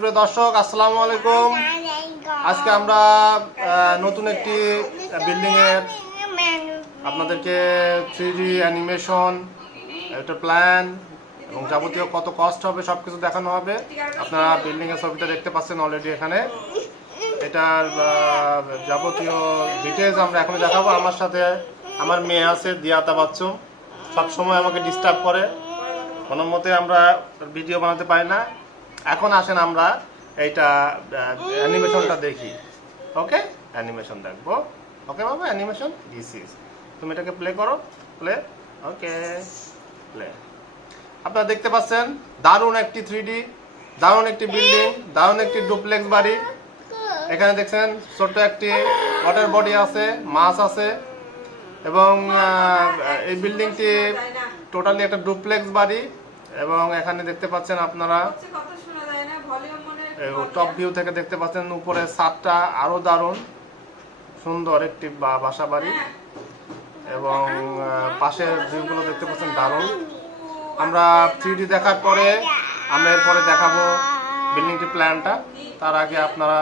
সুপ্রিয় দর্শক, আসসালামু আলাইকুম। আজকে আমরা নতুন একটি বিল্ডিং এর আপনাদেরকে 3D অ্যানিমেশন, একটা প্ল্যান এবং যাবতীয় কত কস্ট হবে সবকিছু দেখানো হবে। আপনারা বিল্ডিং এর ছবিটা দেখতে পাচ্ছেন অলরেডি এখানে। এটার যাবতীয় ডিটেইলস আমরা এখন দেখাবো। আমার সাথে আমার মেয়ে আছে দিয়াতা বাচ্চু, সবসময় আমাকে ডিস্টার্ব করে, কোনো মতে আমরা ভিডিও বানাতে পারি না। এখন আসেন আমরা এইটা অ্যানিমেশনটা দেখি। ওকে, অ্যানিমেশন দেখবো। ওকে বাবা, অ্যানিমেশন দিস ইজ, তুমি এটাকে প্লে করো। প্লে। ওকে, প্লে। আপনারা দেখতে পাচ্ছেন দারুণ একটি 3D, দারুণ একটি বিল্ডিং, দারুণ একটি ডুপ্লেক্স বাড়ি। এখানে দেখছেন ছোট্ট একটি ওয়াটার বডি আছে, মাছ আছে এবং এই বিল্ডিংটি টোটালি একটা ডুপ্লেক্স বাড়ি। এবং এখানে দেখতে পাচ্ছেন আপনারা টপ ভিউ থেকে দেখতে পাচ্ছেন উপরে ছাদটা আরো দারুণ সুন্দর একটি বাসা বাড়ি এবং পাশের ভিউগুলো দেখতে পাচ্ছেন দারুণ। আমরা 3D দেখার পরে আমরা এরপরে দেখাবো বিল্ডিংটি প্ল্যানটা। তার আগে আপনারা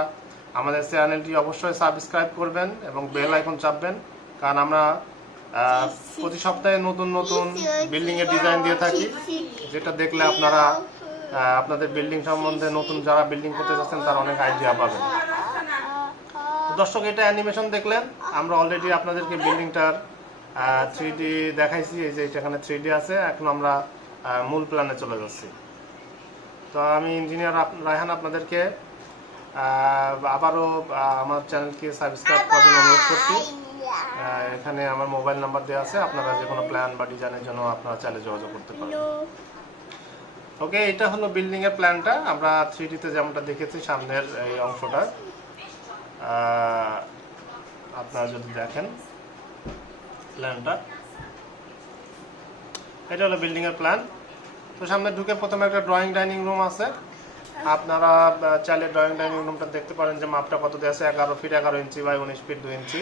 আমাদের চ্যানেলটি অবশ্যই সাবস্ক্রাইব করবেন এবং বেল আইকন চাপবেন, কারণ আমরা প্রতি সপ্তাহে নতুন নতুন বিল্ডিং এর ডিজাইন দিয়ে থাকি, যেটা দেখলে আপনারা আপনাদের বিল্ডিং সম্বন্ধে নতুন যারা বিল্ডিং করতে যাচ্ছেন তারা অনেক আইডিয়া পাবেন। দর্শক, এটা অ্যানিমেশন দেখলেন। আমরা অলরেডি আপনাদেরকে বিল্ডিংটার 3D দেখাইছি। এই যে এখানে 3D আছে। এখন আমরা মূল প্ল্যানে চলে যাচ্ছি। তো আমি ইঞ্জিনিয়ার রায়হান আপনাদেরকে আবারও আমার চ্যানেলকে সাবস্ক্রাইব করার অনুরোধ করছি। এখানে আমার মোবাইল নাম্বার দেওয়া আছে, আপনারা যে কোনো প্ল্যান বা ডিজাইনের জন্য আপনারা চাইলে যোগাযোগ করতে পারেন। ওকে, এটা হলো বিল্ডিং এর প্ল্যানটা। আমরা 3D তে যেমনটা দেখেছি সামনের এই অংশটা, আপনারা যদি দেখেন প্ল্যানটা, এটা হলো বিল্ডিং এর প্ল্যান। তো সামনে ঢুকে প্রথমে একটা ড্রয়িং ডাইনিং রুম আছে। আপনারা চাইলে ড্রয়িং ডাইনিং রুমটা দেখতে পারেন যে মাপটা কত দেওয়া আছে, 11 feet 11 inch by 19 feet 2 inch.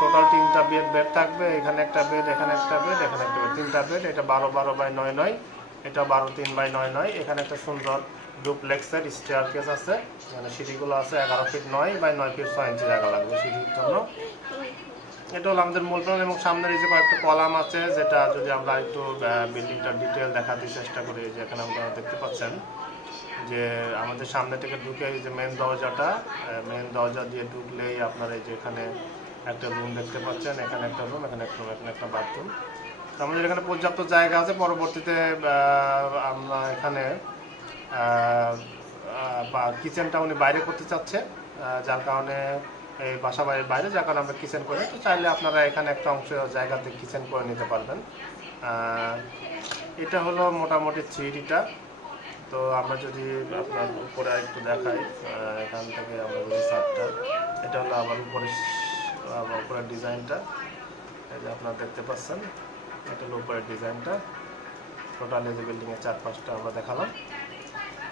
Total 3টা বেড থাকবে। এখানে একটা বেড, এখানে একটা বেড, এখানে একটা বেড, 3টা বেড। এটা 12 বাই 9 এটা 12 বাই 9। এখানে একটা সুন্দর ডুপ্লেক্সের স্টেয়ারকেস আছে। এখানে সিঁড়িগুলো আছে 11 ফিট 9 বাই 9 ফিট 6 ইঞ্চি জায়গা লাগবে সিঁড়ির জন্য। এটা হলো আমাদের মূল প্ল্যান এবং সামনের এই যে কয়েকটা কলাম আছে, যেটা যদি আমরা একটু বিল্ডিংটার ডিটেল দেখাতে চেষ্টা করি। যে এখানে আপনারা দেখতে পাচ্ছেন যে আমাদের সামনে থেকে ঢুকে এই যে মেন দরজা দিয়ে ঢুকলেই আপনার এই যে এখানে একটা রুম দেখতে পাচ্ছেন। এখানে একটা রুম, এখানে একটা রুম, এখানে একটা বাথরুম। আমাদের এখানে পর্যাপ্ত জায়গা আছে। পরবর্তীতে আমরা এখানে কিচেনটা উনি বাইরে করতে চাচ্ছে, যার কারণে এই বাসা বাড়ির বাইরে, যার কারণে আমরা কিচেন করে। তো চাইলে আপনারা এখানে একটা অংশ জায়গাতে কিচেন করে নিতে পারবেন। এটা হলো মোটামুটি 3Dটা। তো আমরা যদি আপনার উপরে একটু দেখাই, এখান থেকে আমরা যদি ছাদটা, এটা হলো আবার উপরের ডিজাইনটা। এই যে আপনারা দেখতে পাচ্ছেন, এটা হলো উপরের ডিজাইনটা। টোটালি যে বিল্ডিংয়ের 4-5টা আমরা দেখালাম।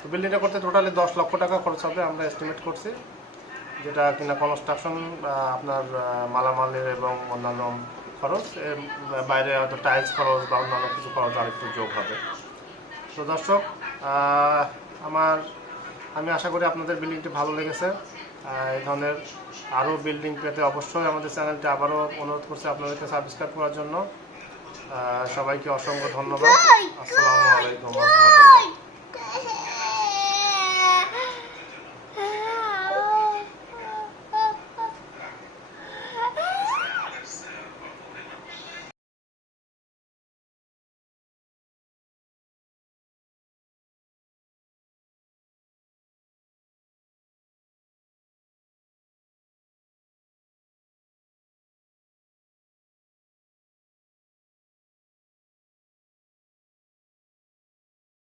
তো বিল্ডিংটা করতে টোটালি 10 লক্ষ টাকা খরচ হবে আমরা এস্টিমেট করছি, যেটা কিনা কনস্ট্রাকশন আপনার মালামালের এবং অন্যান্য খরচ, বাইরে হয়তো টাইলস খরচ বা অন্যান্য কিছু খরচ আরেকটু যোগ হবে। তো দর্শক, আমি আশা করি আপনাদের বিল্ডিংটি ভালো লেগেছে। এই ধরনের আরও বিল্ডিং পেতে অবশ্যই আমাদের চ্যানেলটি আবারও অনুরোধ করছি আপনাদেরকে সাবস্ক্রাইব করার জন্য। সবাইকে অসংখ্য ধন্যবাদ। আসসালামু আলাইকুম ওয়া রাহমাতুল্লাহ।